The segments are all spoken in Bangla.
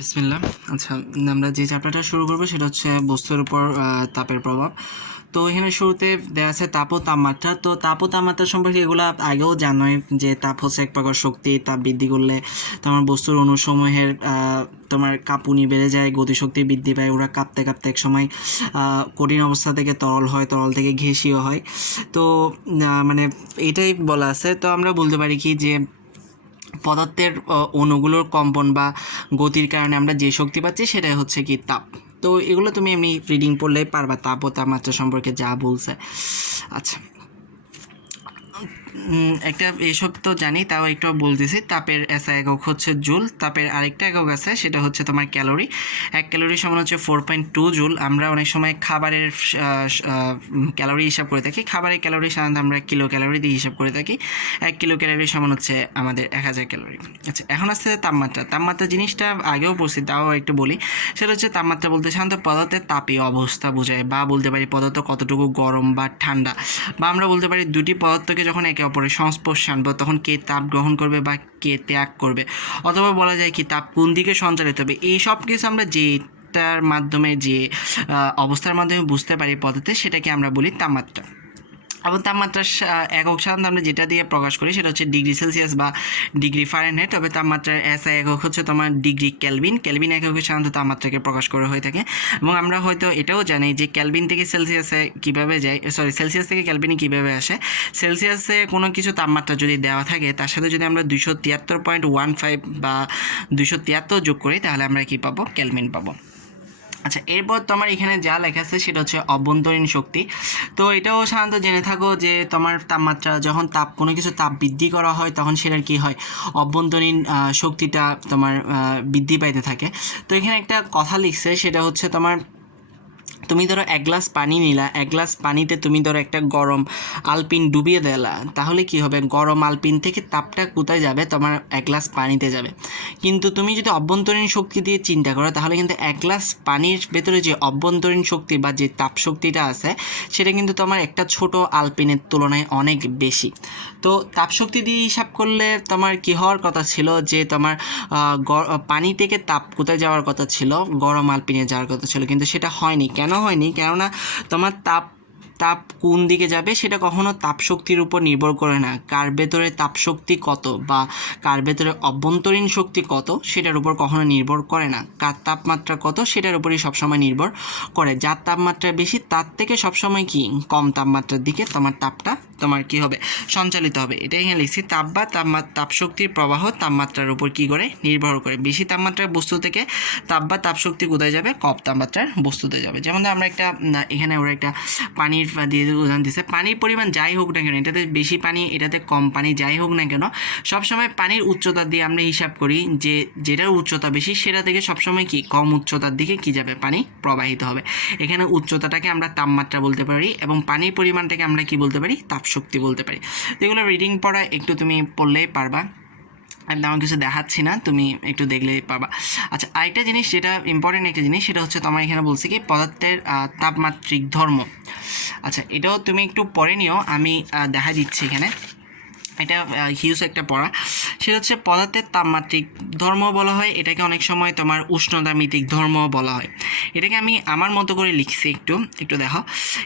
বিসমিল্লাহ। আচ্ছা, আমরা যে চ্যাপ্টারটা শুরু করবো সেটা হচ্ছে বস্তুর উপর তাপের প্রভাব। তো এখানে শুরুতে দেওয়া আছে তাপ ও তাপমাত্রা। তো তাপ ও তাপমাত্রা সম্পর্কে এগুলো আগেও জানোই যে তাপ হচ্ছে এক প্রকার শক্তি। তাপ বৃদ্ধি করলে তোমার বস্তুর অণুসমূহের তোমার কাঁপুনি বেড়ে যায়, গতিশক্তি বৃদ্ধি পায়, ওরা কাঁপতে কাঁপতে এক সময় কঠিন অবস্থা থেকে তরল হয়, তরল থেকে ঘেঁষীয় হয়। তো মানে এটাই বলা আছে। তো আমরা বলতে পারি কি যে পদার্থের অণুগুলোর কম্পন বা গতির কারণে আমরা যে শক্তি পাচ্ছি সেটাই হচ্ছে কি তাপ। তো এগুলো তুমি এমনি রিডিং পড়লেই পারবা তাপ ও তাপমাত্রা সম্পর্কে যা বলছে। আচ্ছা, একটা এসব তো জানি, তাও একটু বলতেছি। তাপের এসআই একক হচ্ছে জুল। তাপের আরেকটা একক আছে, সেটা হচ্ছে তোমার ক্যালোরি। 1 ক্যালোরি সমান হচ্ছে 4.2 জুল। আমরা অনেক সময় খাবারের ক্যালোরি হিসাব করে থাকি। খাবারের ক্যালোরি সাধারণত আমরা কিলো ক্যালোরি দিয়ে হিসাব করে থাকি। 1 কিলো ক্যালোরি সমান হচ্ছে আমাদের 1000 ক্যালোরি। আচ্ছা, এখন আসছে তাপমাত্রা। তাপমাত্রা জিনিসটা আগেও পড়ছি, তাও একটু বলি। সেটা হচ্ছে তাপমাত্রা বলতে সাধারণত পদার্থের তাপীয় অবস্থা বোঝায়, বা বলতে পারি পদার্থ কতটুকু গরম বা ঠান্ডা, বা আমরা বলতে পারি দুটি পদার্থকে যখন একে অপরের সংস্পর্শে আনবো তখন কে তাপ গ্রহণ করবে বা কে ত্যাগ করবে, অথবা বলা যায় কি তাপ কোন দিকে সঞ্চালিত হবে। এই সব কিছু আমরা যেটার মাধ্যমে, যে অবস্থার মাধ্যমে বুঝতে পারি পদার্থে, সেটাকে আমরা বলি তাপমাত্রা। এবং তাপমাত্রার একক সাধারণত আমরা যেটা দিয়ে প্রকাশ করি সেটা হচ্ছে ডিগ্রি সেলসিয়াস বা ডিগ্রি ফারেনহাইট। তবে তাপমাত্রার এসআই একক হচ্ছে তোমার ডিগ্রি কেলভিন। কেলভিন এককে সাধারণত তাপমাত্রাকে প্রকাশ করা হয়ে থাকে। এবং আমরা হয়তো এটাও জানি যে কেলভিন থেকে সেলসিয়াসে কীভাবে যায়, সেলসিয়াস থেকে কেলভিনে কীভাবে আসে। সেলসিয়াসে কোনো কিছু তাপমাত্রা যদি দেওয়া থাকে, তার সাথে যদি আমরা 273.15 বা 273 যোগ করি, তাহলে আমরা কী পাবো? কেলভিন পাবো। আচ্ছা, এরপর তোমার এখানে যা লেখা আছে সেটা হচ্ছে অভ্যন্তরীণ শক্তি। তো এটাও সাধারণত জেনে থাকো যে তোমার তাপমাত্রা যখন কোনো কিছু তাপ বৃদ্ধি করা হয় তখন সেটার কী হয়? অভ্যন্তরীণ শক্তিটা তোমার বৃদ্ধি পাইতে থাকে। তো এখানে একটা কথা লিখছে, সেটা হচ্ছে তোমার তুমি ধরো 1 গ্লাস পানি নিলা, 1 গ্লাস পানিতে তুমি ধরো একটা গরম আলপিন ডুবিয়ে দিলা, তাহলে কি হবে? গরম আলপিন থেকে তাপটা কোথায় যাবে? তোমার 1 গ্লাস পানিতে যাবে। কিন্তু তুমি যদি অভ্যন্তরীণ শক্তি দিয়ে চিন্তা করো, তাহলে কিন্তু 1 গ্লাস পানির ভেতরে যে অভ্যন্তরীণ শক্তি বা যে তাপ শক্তিটা আছে, সেটা কিন্তু তোমার একটা ছোট আলপিনের তুলনায় অনেক বেশি। তো তাপ শক্তি দিয়ে হিসাব করলে তোমার কি হওয়ার কথা ছিল যে তোমার পানি থেকে তাপ কোথায় যাওয়ার কথা ছিল? গরম আলপিনে যাওয়ার কথা ছিল, কিন্তু সেটা হয়নি। কেন হয়নি? কেননা তোমার তাপ কোন দিকে যাবে সেটা কখনো তাপ শক্তির উপর নির্ভর করে না। কার ভেতরে তাপ শক্তি কত বা কার ভেতরে অভ্যন্তরীণ শক্তি কত সেটার উপর কখনো নির্ভর করে না। কার তাপমাত্রা কত সেটার উপরই সবসময় নির্ভর করে। যার তাপমাত্রা বেশি তার থেকে সবসময় কি কম তাপমাত্রার দিকে তোমার তাপটা তোমার কি হবে? সঞ্চালিত হবে। এটাই এখানে লিখছি। তাপ বা তাপ শক্তির প্রবাহ তাপমাত্রার উপর কি করে? নির্ভর করে। বেশি তাপমাত্রার বস্তু থেকে তাপ বা তাপ শক্তি কোথায় যাবে? কম তাপমাত্রার বস্তুতে যাবে। যেমন আমরা একটা এখানে ওরা একটা পানির দিয়ে উদাহরণ দিচ্ছে। পানির পরিমাণ যাই হোক না কেন, এটাতে বেশি পানি, এটাতে কম পানি, যাই হোক না কেন, সবসময় পানির উচ্চতা দিয়ে আমরা হিসাব করি যে যেটার উচ্চতা বেশি সেটা থেকে সবসময় কি কম উচ্চতার দিকে কি যাবে? পানি প্রবাহিত হবে। এখানে উচ্চতাটাকে আমরা তাপমাত্রা বলতে পারি এবং পানির পরিমাণটাকে আমরা কি বলতে পারি? তাপ শক্তি বলতে পারি। এগুলো রিডিং পড়া একটু তুমি পড়লেই পারবা, আমি তেমন কিছু দেখাচ্ছি না, তুমি একটু দেখলেই পাবা। আচ্ছা, আরেকটা জিনিস যেটা ইম্পর্টেন্ট একটা জিনিস, সেটা হচ্ছে তোমার এখানে বলছে কি পদার্থের তাপমাত্রিক ধর্ম। আচ্ছা, এটাও তুমি একটু পড়ে নিও, আমি দেখা দিচ্ছি এখানে। এটা হিউজ একটা পড়া। সেটা হচ্ছে পদার্থের তাপমাত্রিক ধর্ম বলা হয়। এটাকে অনেক সময় তোমার উষ্ণতামিতিক ধর্ম বলা হয়। এটাকে আমি আমার মতো করে লিখছি, একটু দেখো।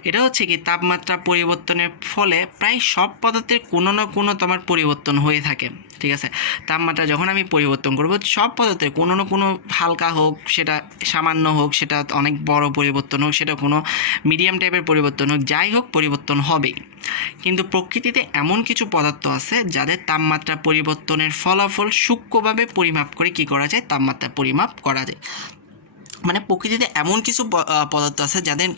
এটা হচ্ছে কি তাপমাত্রা পরিবর্তনের ফলে প্রায় সব পদার্থের কোনো না কোনো তোমার পরিবর্তন হয়ে থাকে। ঠিক আছে, তাপমাত্রা যখন আমি পরিবর্তন করব, সব পদার্থের কোনো না কোনো হালকা হোক, সেটা সামান্য হোক, সেটা অনেক বড় পরিবর্তন হোক, সেটা কোনো মিডিয়াম টাইপের পরিবর্তন হোক, যাই হোক পরিবর্তন হবেই। কিন্তু প্রকৃতিতে এমন কিছু পদার্থ আছে যাদের তাপমাত্রা পরিবর্তনের ফলাফল সূক্ষ্মভাবে পরিমাপ করে কি করা যায়? তাপমাত্রা পরিমাপ করা যায়। মানে প্রকৃতিতে এমন কিছু পদার্থ আছে যাদের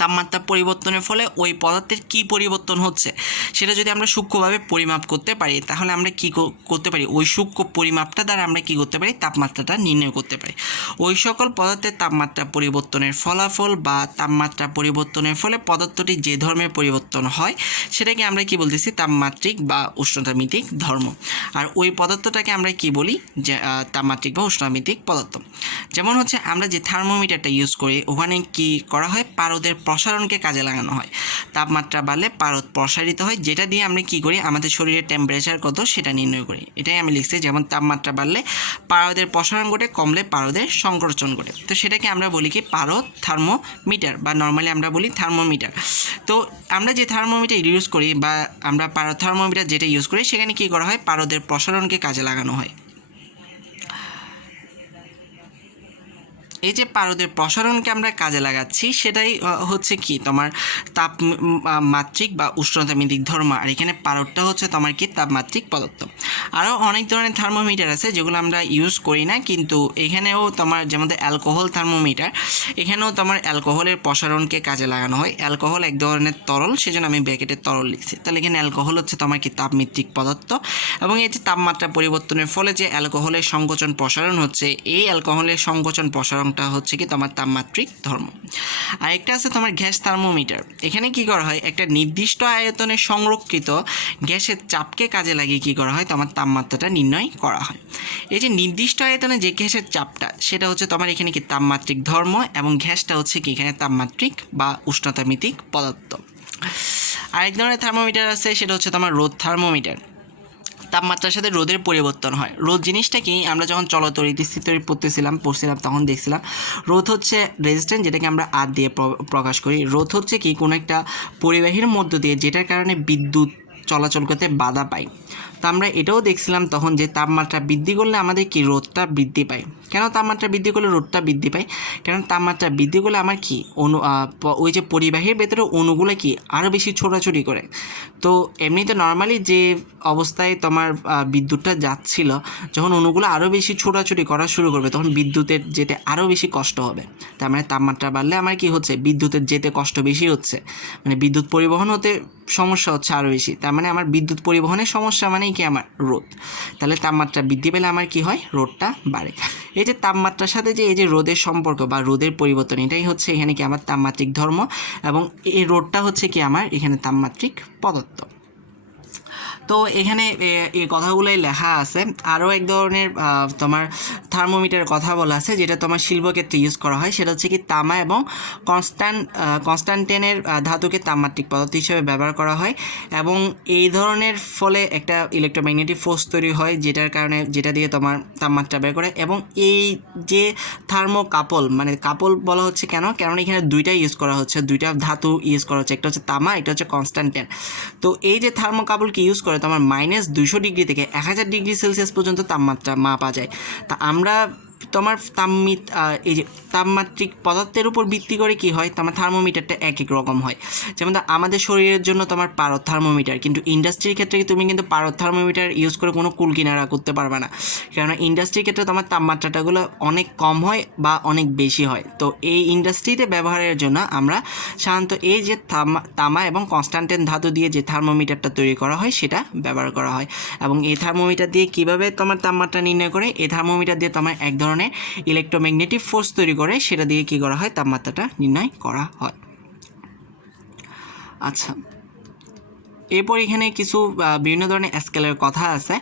তাপমাত্রা পরিবর্তনের ফলে ওই পদার্থের কী পরিবর্তন হচ্ছে সেটা যদি আমরা সূক্ষ্মভাবে পরিমাপ করতে পারি, তাহলে আমরা কী করতে পারি? ওই সূক্ষ্ম পরিমাপটা দ্বারা আমরা কী করতে পারি? তাপমাত্রাটা নির্ণয় করতে পারি। ওই সকল পদার্থের তাপমাত্রা পরিবর্তনের ফলাফল বা তাপমাত্রা পরিবর্তনের ফলে পদার্থটি যে ধর্মের পরিবর্তন হয় সেটাকে আমরা কি বলতেছি? তাপমাত্রিক বা উষ্ণতামিতিক ধর্ম। আর ওই পদার্থটাকে আমরা কি বলি? যে তাপমাত্রিক বা উষ্ণতামিতিক পদার্থ। যেমন হচ্ছে আমরা যে থার্মোমিটারটা ইউজ করি ওখানে কি করা হয়, পারদের প্রসারণকে কাজে লাগানো হয়। তাপমাত্রা বাড়লে পারদ প্রসারিত হয়, যেটা দিয়ে আমরা কি করি, আমাদের শরীরের টেম্পারেচার কত সেটা নির্ণয় করি। এটাই আমি লিখছি, যেমন তাপমাত্রা বাড়লে পারদের প্রসারণ ঘটে, কমলে পারদের সংকোচন ঘটে। তো সেটাকে আমরা বলি কি, পারদ থার্মোমিটার, বা নর্মালি আমরা বলি থার্মোমিটার। তো আমরা যে থার্মোমিটার ইউজ করি বা আমরা পারদ থার্মোমিটার যেটা ইউজ করি, সেখানে কি করা হয়, পারদের প্রসারণকে কাজে লাগানো হয়। এই যে পারদের প্রসারণকে আমরা কাজে লাগাচ্ছি সেটাই হচ্ছে কি তোমার তাপমাত্রিক বা উষ্ণতামিতিক ধর্ম, আর এখানে পারদটা হচ্ছে তোমার কি তাপমাত্রিক পদার্থ। আরও অনেক ধরনের থার্মোমিটার আছে যেগুলো আমরা ইউজ করি না, কিন্তু এখানেও তোমার যেমন অ্যালকোহল থার্মোমিটার, এখানেও তোমার অ্যালকোহলের প্রসারণকে কাজে লাগানো হয়। অ্যালকোহল এক ধরনের তরল, সেজন্য আমি ব্র্যাকেটে তরল লিখছি। তাহলে এখানে অ্যালকোহল হচ্ছে তোমার কি তাপমাত্রিক পদার্থ, এবং এই যে তাপমাত্রা পরিবর্তনের ফলে যে অ্যালকোহলের সংকোচন প্রসারণ হচ্ছে, এই অ্যালকোহলের সংকোচন প্রসারণটা হচ্ছে কি তোমার তাপমাত্রিক ধর্ম। আরেকটা আছে তোমার গ্যাস থার্মোমিটার। এখানে কি করা হয়, একটা নির্দিষ্ট আয়তনে সংরক্ষিত গ্যাসের চাপকে কাজে লাগিয়ে কি করা হয়, তোমার তাপমাত্রাটা নির্ণয় করা হয়। এই যে নির্দিষ্ট আয়তনে যে গ্যাসের চাপটা, সেটা হচ্ছে তোমার এখানে কি তাপমাত্রিক ধর্ম, এবং গ্যাসটা হচ্ছে কি এখানে তাপমাত্রিক বা উষ্ণতামিতিক পদার্থ। আরেক ধরনের থার্মোমিটার আছে, সেটা হচ্ছে তোমার রোদ থার্মোমিটার। তাপমাত্রার সাথে রোদের পরিবর্তন হয়। রোদ জিনিসটা কি, আমরা যখন চলতরিতে স্থিতরি পড়ছিলাম তখন দেখছিলাম রোদ হচ্ছে রেজিস্ট্যান্স, যেটাকে আমরা আর দিয়ে প্রকাশ করি। রোদ হচ্ছে কি কোনো একটা পরিবাহীর মধ্য দিয়ে যেটার কারণে বিদ্যুৎ চলাচল করতে বাধা পায়। তো আমরা এটাও দেখছিলাম তখন যে তাপমাত্রা বৃদ্ধি করলে আমাদের কি রোদটা বৃদ্ধি পায়। কেন তাপমাত্রা বৃদ্ধি করলে রোদটা বৃদ্ধি পায়, কারণ তাপমাত্রা বৃদ্ধি করলে আমার কি ওই যে পরিবাহীর ভেতরে অণুগুলো কি আরও বেশি ছোটাছুটি করে। তো এমনিতে নর্মালি যে অবস্থায় তোমার বিদ্যুৎটা যাচ্ছিল, যখন অণুগুলো আরও বেশি ছোটাছুটি করা শুরু করবে তখন বিদ্যুতের যেতে আরও বেশি কষ্ট হবে। তার মানে তাপমাত্রা বাড়লে আমার কি হচ্ছে, বিদ্যুতের যেতে কষ্ট বেশি হচ্ছে, মানে বিদ্যুৎ পরিবহন হতে সমস্যা হচ্ছে আরও বেশি। তার মানে আমার বিদ্যুৎ পরিবহনের সমস্যা মানেই কি আমার রোদ। তাহলে তাপমাত্রা বৃদ্ধি পেলে আমার কি হয়, রোদটা বাড়ে। এই যে তাপমাত্রার সাথে যে এই যে রোদের সম্পর্ক বা রোদের পরিবর্তন, এটাই হচ্ছে এখানে কি আমার তাপমাত্রিক ধর্ম, এবং এই রোদটা হচ্ছে কি আমার এখানে তাপমাত্রিক পদার্থ। তো এখানে এই কথাগুলোই লেখা আছে। আরও এক ধরনের তোমার থার্মোমিটারের কথা বলা আছে, যেটা তোমার শিল্পক্ষেত্রে ইউজ করা হয়, সেটা হচ্ছে কি তামা এবং কনস্ট্যান্টাইনের ধাতুকে তাপমাত্রিক পদার্থ হিসেবে ব্যবহার করা হয়, এবং এই ধরনের ফলে একটা ইলেকট্রোম্যাগনেটিক ফোর্স তৈরি হয়, যেটা দিয়ে তোমার তাপমাত্রা বের করে। এবং এই যে থার্মোকাপল, মানে কাপল বলা হচ্ছে কেন, কারণ এখানে দুইটা ইউজ করা হচ্ছে, দুইটা ধাতু ইউজ করা হচ্ছে, একটা হচ্ছে তামা, একটা হচ্ছে কনস্ট্যান্টাইন। তো এই যে থার্মোকাপলকে ইউজ করে তোমার -200 ডিগ্রি থেকে 1000 ডিগ্রি সেলসিয়াস পর্যন্ত তাপমাত্রা মাপা যায়। তা আমরা তোমার এই যে তাপমাত্রিক পদার্থের উপর ভিত্তি করে কি হয়, তোমার থার্মোমিটারটা এক এক রকম হয়। যেমন আমাদের শরীরের জন্য তোমার পারদ থার্মোমিটার, কিন্তু ইন্ডাস্ট্রির ক্ষেত্রে তুমি কিন্তু পারদ থার্মোমিটার ইউজ করে কোনো কুল কিনারা করতে পারবে না, কারণ ইন্ডাস্ট্রির ক্ষেত্রে তোমার তাপমাত্রাটাগুলো অনেক কম হয় বা অনেক বেশি হয়। তো এই ইন্ডাস্ট্রিতে ব্যবহারের জন্য আমরা সাধারণত এই যে তামা এবং কনস্ট্যান্টাইন ধাতু দিয়ে যে থার্মোমিটারটা তৈরি করা হয় সেটা ব্যবহার করা হয়। এবং এই থার্মোমিটার দিয়ে কীভাবে তোমার তাপমাত্রা নির্ণয় করে, এই থার্মোমিটার দিয়ে তোমার এক ধরনের ইলেকট্রোম্যাগনেটিক ফোর্স তৈরি করে, সেটা দিয়ে কী করা হয়, তাপমাত্রাটা নির্ণয় করা হয়। আচ্ছা, এরপর এখানে কিছু বিভিন্ন ধরনের স্কেলের কথা আছে।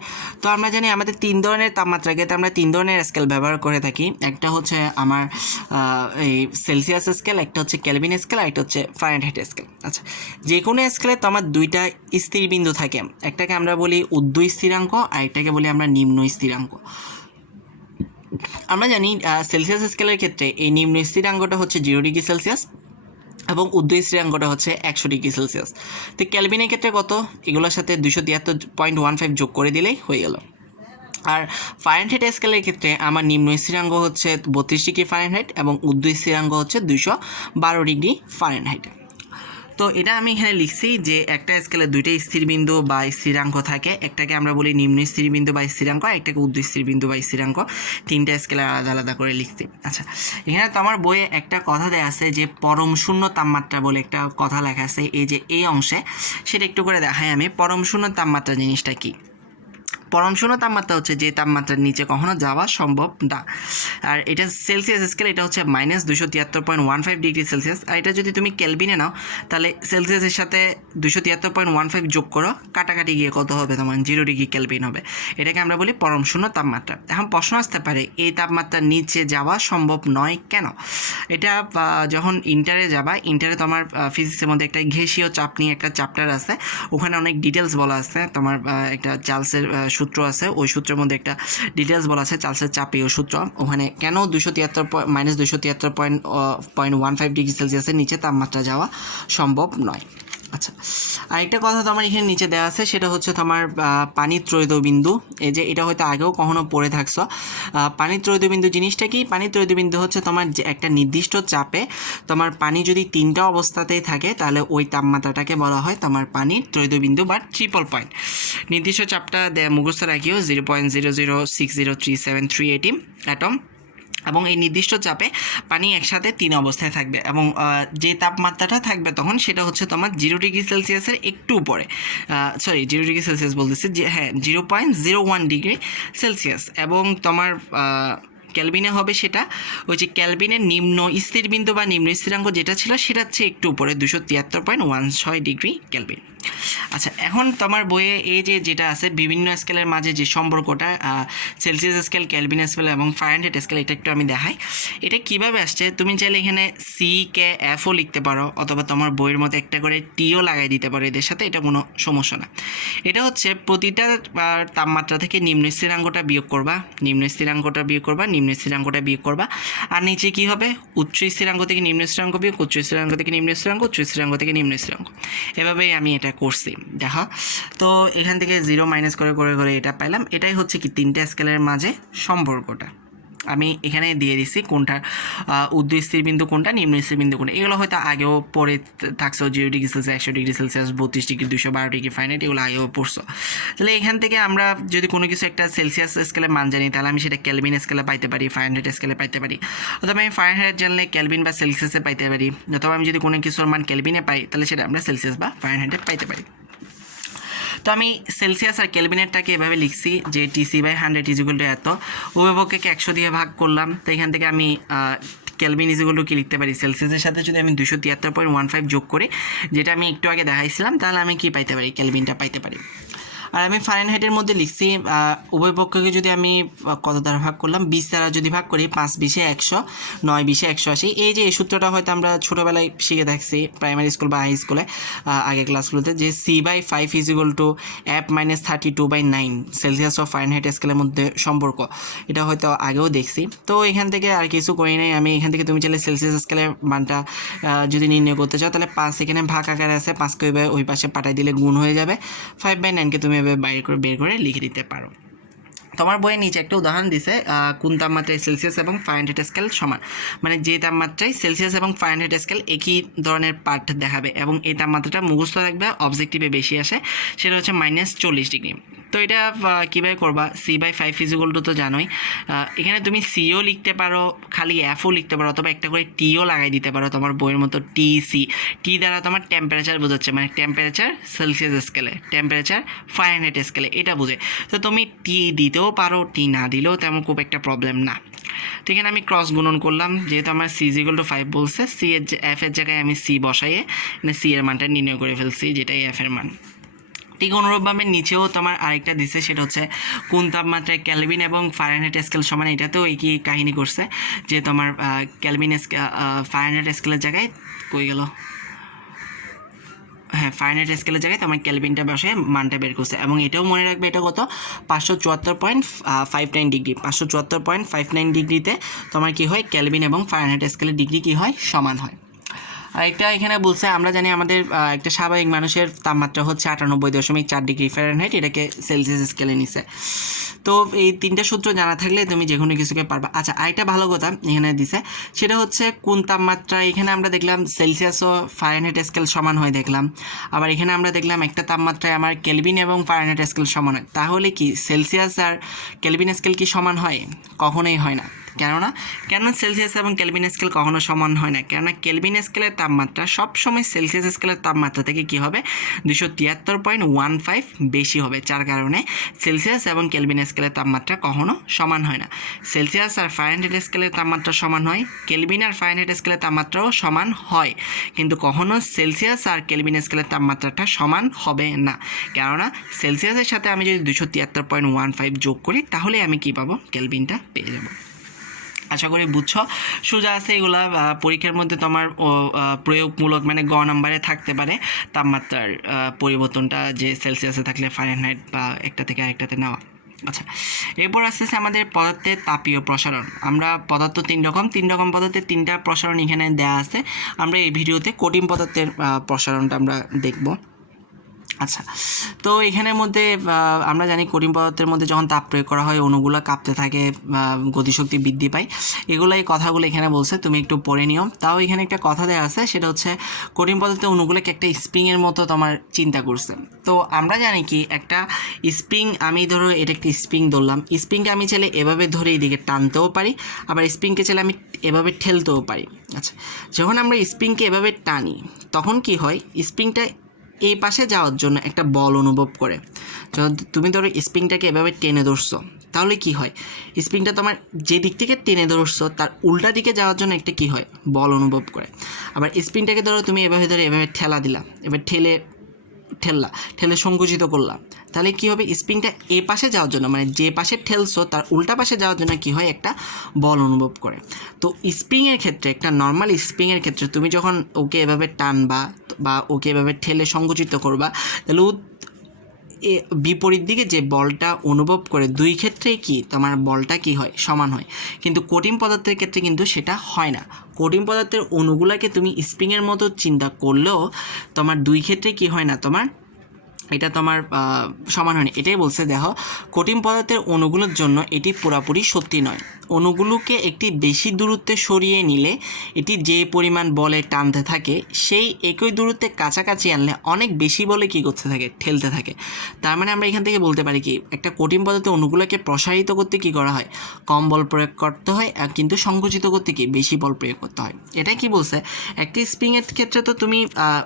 তো আমরা জানি আমাদের 3 ধরনের তাপমাত্রাকে আমরা 3 ধরনের স্কেল ব্যবহার করে থাকি। একটা হচ্ছে আমার এই সেলসিয়াস স্কেল, একটা হচ্ছে কেলভিন স্কেল, আর একটা হচ্ছে ফারেনহাইট স্কেল। আচ্ছা, যে কোনো স্কেলে তো আমার দুইটা স্থির বিন্দু থাকে, একটাকে আমরা বলি ঊর্ধ্ব স্থিরাঙ্ক, আর একটাকে বলি আমরা নিম্ন স্থিরাঙ্ক। আমরা জানি সেলসিয়াস স্কেলের ক্ষেত্রে এই নিম্ন স্থিরাঙ্কটা হচ্ছে 0 ডিগ্রি সেলসিয়াস, এবং ঊর্ধ্ব স্থিরাঙ্কটা হচ্ছে 100 ডিগ্রি সেলসিয়াস। তো ক্যালভিনের ক্ষেত্রে কত, এগুলোর সাথে 273.15 যোগ করে দিলেই হয়ে গেল। আর ফারেনহাইট স্কেলের ক্ষেত্রে আমার নিম্ন স্থিরাঙ্ক হচ্ছে 32 ডিগ্রি ফারেনহাইট, এবং ঊর্ধ্ব স্থিরাঙ্ক হচ্ছে 212 ডিগ্রি ফারেনহাইট। তো এটা আমি এখানে লিখছি যে একটা স্কেলে দুইটা স্থিরবিন্দু বা স্থিরাঙ্ক থাকে, একটাকে আমরা বলি নিম্ন স্থিরবিন্দু বা স্থিরাঙ্ক, একটাকে ঊর্ধ্ব স্থিরবিন্দু বা স্থিরাঙ্ক। 3টা স্কেলে আলাদা আলাদা করে লিখছি। আচ্ছা, এখানে তো আমার বইয়ে একটা কথা দেওয়া আছে যে পরম শূন্য তাপমাত্রা বলে একটা কথা লেখা আছে, এই যে এই অংশে, সেটা একটু করে দেখাই আমি। পরম শূন্য তাপমাত্রা জিনিসটা কি? পরম শূন্য তাপমাত্রা হচ্ছে যে তাপমাত্রার নিচে কখনো যাওয়া সম্ভব না। আর এটা সেলসিয়াস স্কেল, এটা হচ্ছে -273.15 ডিগ্রি সেলসিয়াস। আর এটা যদি তুমি কেলভিনে নাও তাহলে সেলসিয়াসের সাথে 273.15 যোগ করো, কাটাকাটি গিয়ে কত হবে তোমার 0 ডিগ্রি কেলভিন হবে। এটাকে আমরা বলি পরম শূন্য তাপমাত্রা। এখন প্রশ্ন আসতে পারে এই তাপমাত্রার নিচে যাওয়া সম্ভব নয় কেন? এটা যখন ইন্টারে যাবা, ইন্টারে তোমার ফিজিক্সের মধ্যে একটা ঘেষীয় চাপ নিয়ে একটা চ্যাপ্টার আছে, ওখানে অনেক ডিটেলস বলা আছে। তোমার একটা চার্লসের সূত্র আছে, ওই সূত্রের মধ্যে একটা ডিটেলস বলা আছে চার্লসের চাপীয় সূত্র। ওখানে কেন -273.15 ডিগ্রি সেলসিয়াসের নিচে তাপমাত্রা যাওয়া সম্ভব নয়। আচ্ছা, আরেকটা কথা তোমার এখানে নিচে দেওয়া আছে, সেটা হচ্ছে তোমার পানির ত্রৈধবিন্দু। এই যে এটা হয়তো আগেও কখনো পড়ে থাকছো। পানির ত্রৈধবিন্দু জিনিসটা কি? পানির ত্রৈধবিন্দু হচ্ছে তোমার যে একটা নির্দিষ্ট চাপে তোমার পানি যদি 3টা অবস্থাতেই থাকে তাহলে ওই তাপমাত্রাটাকে বলা হয় তোমার পানির ত্রৈধবিন্দু বা ট্রিপল পয়েন্ট। নির্দিষ্ট চাপটা মুখস্থ রাখিও 0.00603738 অ্যাটম, এবং এই নির্দিষ্ট চাপে পানি একসাথে 3 অবস্থায় থাকবে, এবং যে তাপমাত্রাটা থাকবে তখন সেটা হচ্ছে তোমার 0 ডিগ্রি সেলসিয়াসের একটু উপরে, 0 ডিগ্রি সেলসিয়াস বলতেছি যে, হ্যাঁ 0.01 ডিগ্রি সেলসিয়াস। এবং তোমার ক্যালভিনে হবে সেটা ওই যে ক্যালভিনের নিম্ন স্থিরবিন্দু বা নিম্ন স্থিরাঙ্ক যেটা ছিল সেটার চেয়ে একটু উপরে 273.16 ডিগ্রি ক্যালভিন। আচ্ছা, এখন তোমার বইয়ে এই যে যেটা আছে বিভিন্ন স্কেলের মাঝে যে সম্পর্কটা, সেলসিয়াস স্কেল, ক্যালভিন স্কেল এবং ফারেনহাইট স্কেল, এটা একটু আমি দেখাই। এটা কিভাবে আসছে, তুমি চাইলে এখানে CKFও লিখতে পারো, অথবা তোমার বইয়ের মধ্যে একটা করে টিও লাগাই দিতে পারো এদের সাথে, এটা কোনো সমস্যা না। এটা হচ্ছে প্রতিটা তাপমাত্রা থেকে নিম্ন স্থিরাঙ্কটা বিয়োগ করবা, নিম্ন স্থিরাঙ্কটা বিয়োগ করবা, নিম্ন স্থিরাঙ্কটা বিয়োগ করবা, আর নিচে কী হবে, উচ্চ স্থিরাঙ্ক থেকে নিম্ন স্থিরাঙ্ক বিয়োগ, উচ্চ স্থিরাঙ্ক থেকে নিম্ন স্থিরাঙ্ক, উচ্চ স্থিরাঙ্ক থেকে নিম্ন স্থিরাঙ্ক। এভাবেই আমি এটা করছি, দেখো। তো এখান থেকে 0 মাইনাস করে করে করে এটা পাইলাম। এটাই হচ্ছে কি 3টা স্কেলের মাঝে সম্পর্কটা। আমি এখানে দিয়ে দিছি কোনটা উর্ধ্ব স্থিরবিন্দু কোনটা, নিম্ন স্থিরবিন্দু কোনটা। এগুলো হয়তো আগেও পড়ে থাকছো, 0 degree Celsius, 100 degree Celsius, 32 degree, 212 degree Fahrenheit, এগুলো আগেও পড়ছো। তাহলে এখান থেকে আমরা যদি কোনো কিছু একটা সেলসিয়াস স্কেলে মান জানি তাহলে আমি সেটা ক্যালভিন স্কেলে পাইতে পারি, ফারেনহাইট স্কেলে পাইতে পারি, অথবা আমি ফারেনহাইট জানলে ক্যালভিন বা সেলসিয়াসে পাইতে পারি, অথবা আমি যদি কোনো কিছুর মান ক্যালভিনে পাই তাহলে সেটা আমরা সেলসিয়াস বা ফারেনহাইটে পাইতে পারি। তো আমি সেলসিয়াস আর কেলভিনেরটাকে এভাবে লিখছি যে TC/100 এত, উভয়পক্ষকে 100 দিয়ে ভাগ করলাম। তো এখান থেকে আমি কেলভিন কি লিখতে পারি, সেলসিয়াসের সাথে যদি আমি 273.15 যোগ করি, যেটা আমি একটু আগে দেখাইছিলাম, তাহলে আমি কি পাইতে পারি, কেলভিনটা পাইতে পারি। আর আমি ফারেনহাইটের মধ্যে লিখছি উভয় পক্ষকে যদি আমি কত দ্বারা ভাগ করলাম, 20 দ্বারা যদি ভাগ করি, 5 20 100, 9 20 180। এই যে এই সূত্রটা হয়তো আমরা ছোটোবেলায় শিখে থাকছি প্রাইমারি স্কুল বা হাই স্কুলে আগে ক্লাসগুলোতে, যে C/5 F - 32/9 সেলসিয়াস ও ফারেনহাইট স্কেলের মধ্যে সম্পর্ক। এটা হয়তো আগেও দেখছি। তো এখান থেকে আর কিছু করি নাই আমি। এখান থেকে তুমি চাইলে সেলসিয়াস স্কেলের মানটা যদি নির্ণয় করতে চাও তাহলে 5 এখানে ভাগ আকারে আছে, 5কে ওই পাশে পাঠাই দিলে গুণ হয়ে যাবে, 5/9কে তুমি বের করে লিখে দিতে পারো। তোমার বইয়ের নিচে একটা উদাহরণ দিছে কোন তাপমাত্রায় সেলসিয়াস এবং ফারেনহাইট স্কেল সমান, মানে যে তাপমাত্রায় সেলসিয়াস এবং ফারেনহাইট স্কেল একই ধরনের পার্ট দেখাবে এবং এই তাপমাত্রাটা মুখস্থ রাখবে, অবজেক্টিভে বেশি আসে, সেটা হচ্ছে -40 ডিগ্রি। তো এটা কীভাবে করবা, C/5 তো জানোই। এখানে তুমি সিও লিখতে পারো, খালি এফও লিখতে পারো, অথবা একটা করে টিও লাগাই দিতে পারো তোমার বইয়ের মতো, TC। টি দ্বারা তোমার টেম্পারেচার বোঝাচ্ছে, মানে টেম্পারেচার সেলসিয়াস স্কেলে, টেম্পারেচার ফারেনহাইট স্কেলে, এটা বুঝে। তো তুমি টি দিতেও পারো, টি না দিলেও তেমন খুব একটা প্রবলেম না। তো এখানে আমি ক্রস গুণন করলাম, যেহেতু আমার C/5 বলছে, F এর জায়গায় আমি C বসাইয়ে C এর মানটা নির্ণয় করে ফেলছি, যেটাই F এর মান। ঠিক অনুরূপভাবে নিচেও তোমার আরেকটা দিছে, সেটা হচ্ছে কোন তাপমাত্রায় ক্যালভিন এবং ফারেনহাইট স্কেল সমান। এটাতেও একই কাহিনী করছে, যে তোমার ক্যালভিন ফারেনহাইট স্কেলের জায়গায় কই গেল, হ্যাঁ ফারেনহাইট স্কেলের জায়গায় তোমার ক্যালভিনটা বসে মানটা বের করছে। এবং এটাও মনে রাখবে, এটা কত, 574.59 ডিগ্রি, 574.59 ডিগ্রিতে তোমার কী হয়, ক্যালভিন এবং ফারেনহাইট স্কেলের ডিগ্রি কী হয়, সমান হয়। আর এটা এখানে বলছে, আমরা জানি আমাদের একটা স্বাভাবিক মানুষের তাপমাত্রা হচ্ছে 98.4 ডিগ্রি ফারেনহাইট, এটাকে সেলসিয়াস স্কেলে নিছে। তো এই 3টা সূত্র জানা থাকলে তুমি যে কোনো কিছুকে পারবা। আচ্ছা, আরেকটা ভালো কথা এখানে দিছে, সেটা হচ্ছে কোন তাপমাত্রা, এখানে আমরা দেখলাম সেলসিয়াস ও ফারেনহাইট স্কেল সমান হয় দেখলাম, আবার এখানে আমরা দেখলাম একটা তাপমাত্রায় আমার ক্যালভিন এবং ফারেনহাইট স্কেল সমান হয়। তাহলে কি সেলসিয়াস আর ক্যালভিন স্কেল কি সমান হয়? কখনোই হয় না। কেননা সেলসিয়াস এবং কেলভিন স্কেল কখনো সমান হয় না, কেননা কেলভিন স্কেলের তাপমাত্রা সবসময় সেলসিয়াস স্কেলের তাপমাত্রা থেকে কী হবে 273.15 বেশি হবে, যার কারণে সেলসিয়াস এবং কেলভিন স্কেলের তাপমাত্রা কখনো সমান হয় না। সেলসিয়াস আর ফারেনহাইট স্কেলের তাপমাত্রা সমান হয়, কেলভিন আর ফারেনহাইট স্কেলের তাপমাত্রাও সমান হয়, কিন্তু কখনো সেলসিয়াস আর কেলভিন স্কেলের তাপমাত্রাটা সমান হবে না, কেননা সেলসিয়াসের সাথে আমি যদি 273.15 যোগ করি তাহলে আমি কী পাবো, কেলভিনটা পেয়ে যাব। আশা করি বুঝছো, সোজা আছে এগুলা। পরীক্ষার মধ্যে তোমার প্রয়োগমূলক মানে গ নাম্বারে থাকতে পারে তাপমাত্রার পরিবর্তনটা, যে সেলসিয়াসে থাকলে ফারেনহাইট বা একটা থেকে আরেকটাতে নেওয়া। আচ্ছা, এরপর আসতেছে আমাদের পদার্থের তাপীয় প্রসারণ। আমরা পদার্থ তিন রকম পদার্থের তিনটা প্রসারণ এখানে দেওয়া আছে। আমরা এই ভিডিওতে কঠিন পদার্থের প্রসারণটা আমরা দেখব। আচ্ছা, তো এখানের মধ্যে আমরা জানি কঠিন পদার্থের মধ্যে যখন তাপ প্রয়োগ করা হয় অণুগুলো কাঁপতে থাকে, গতিশক্তি বৃদ্ধি পায়, এগুলো এই কথাগুলো এখানে বলছে, তুমি একটু পড়ে নিও। তাও এখানে একটা কথা দেওয়া আছে, সেটা হচ্ছে কঠিন পদার্থের অণুগুলোকে একটা স্প্রিংয়ের মতো তোমার চিন্তা করছে। তো আমরা জানি কি একটা স্প্রিং, আমি ধরো এটা একটা স্প্রিং ধরলাম, স্প্রিংকে আমি চাইলে এভাবে ধরে এইদিকে টানতেও পারি, আবার স্প্রিংকে চাইলে আমি এভাবে ঠেলতেও পারি। আচ্ছা, যখন আমরা স্প্রিংকে এভাবে টানি তখন কি হয়, স্প্রিংটা এই পাশে যাওয়ার জন্য একটা বল অনুভব করে। যখন তুমি ধরো স্প্রিংটাকে এভাবে টেনে ধরছো তাহলে কি হয়, স্প্রিংটা তোমার যে দিক থেকে টেনে ধরছো তার উল্টা দিকে যাওয়ার জন্য একটা কি হয়, বল অনুভব করে। আবার স্প্রিংটাকে ধরো তুমি এভাবে ধরে এভাবে ঠেলা দিলা, এবার ঠেলে সংকুচিত করলাম, তাহলে কী হবে, স্প্রিংটা এ পাশে যাওয়ার জন্য মানে যে পাশে ঠেলছো তার উল্টা পাশে যাওয়ার জন্য কী হয়, একটা বল অনুভব করে। তো স্প্রিংয়ের ক্ষেত্রে, একটা নর্মাল স্প্রিংয়ের ক্ষেত্রে তুমি যখন ওকে এভাবে টানবা বা ওকে এভাবে ঠেলে সংকুচিত করবা, তাহলে বিপরীত দিকে যে বলটা অনুভব করে দুই ক্ষেত্রেই কি তোমার বলটা কি হয়, সমান হয়। কিন্তু কঠিন পদার্থের ক্ষেত্রে কিন্তু সেটা হয় না। কঠিন পদার্থের অণুগুলোকে তুমি স্প্রিংয়ের মতো চিন্তা করলেও তোমার দুই ক্ষেত্রে কি হয় না, তোমার এটা তোমার সমান হয় না। এটাই বলছে, দেখো কঠিন পদার্থের অণুগুলোর জন্য এটি পুরোপুরি সত্যি নয়। অণুগুলোকে একটি বেশি দূরত্বে সরিয়ে নিলে এটি যে পরিমাণ বলে টানতে থাকে সেই একই দূরত্বে কাছাকাছি আনলে অনেক বেশি বলে কী করতে থাকে, ঠেলতে থাকে। তার মানে আমরা এখান থেকে বলতে পারি কি, একটা কঠিন পদার্থের অণুগুলোকে প্রসারিত করতে কী করা হয়, কম বল প্রয়োগ করতে হয়, আর কিন্তু সংকুচিত করতে কি বেশি বল প্রয়োগ করতে হয়। এটাই কি বলছে, একটি স্প্রিংয়ের ক্ষেত্রে তো তুমি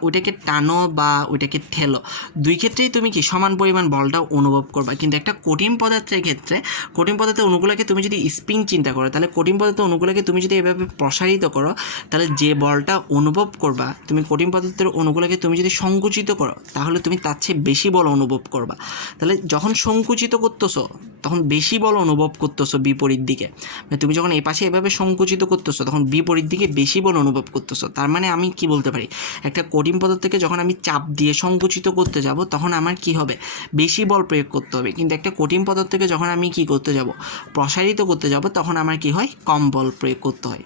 ওইটাকে টানো বা ওইটাকে ঠেলো, দুই ক্ষেত্রেই তুমি কি সমান পরিমাণ বলটাও অনুভব করবা। কিন্তু একটা কঠিন পদার্থের ক্ষেত্রে, কঠিন পদার্থের অণুগুলোকে তুমি যদি স্প্রিং চিন্তা করো, তাহলে কঠিন পদার্থের অণুগুলোকে তুমি যদি এভাবে প্রসারিত করো, তাহলে যে বলটা অনুভব করবা তুমি কঠিন পদার্থের অণুগুলোকে তুমি যদি সংকুচিত করো, তাহলে তুমি তার চেয়ে বেশি বল অনুভব করবা। তাহলে যখন সংকুচিত করতেছো তখন বেশি বল অনুভব করতেছো বিপরীত দিকে, মানে তুমি যখন এই পাশে এভাবে সংকুচিত করতেছো তখন বিপরীত দিকে বেশি বল অনুভব করতেছো। তার মানে আমি কি বলতে পারি, একটা কঠিন পদার্থকে যখন আমি চাপ দিয়ে সংকুচিত করতে যাব তখন আমার কি হবে, বেশি বল প্রয়োগ করতে হবে। কিন্তু একটা কঠিন পদার্থকে যখন আমি কি করতে যাব, প্রসারিত করতে যাব, তখন আমার কি হয়, কম বল প্রয়োগ করতে হয়।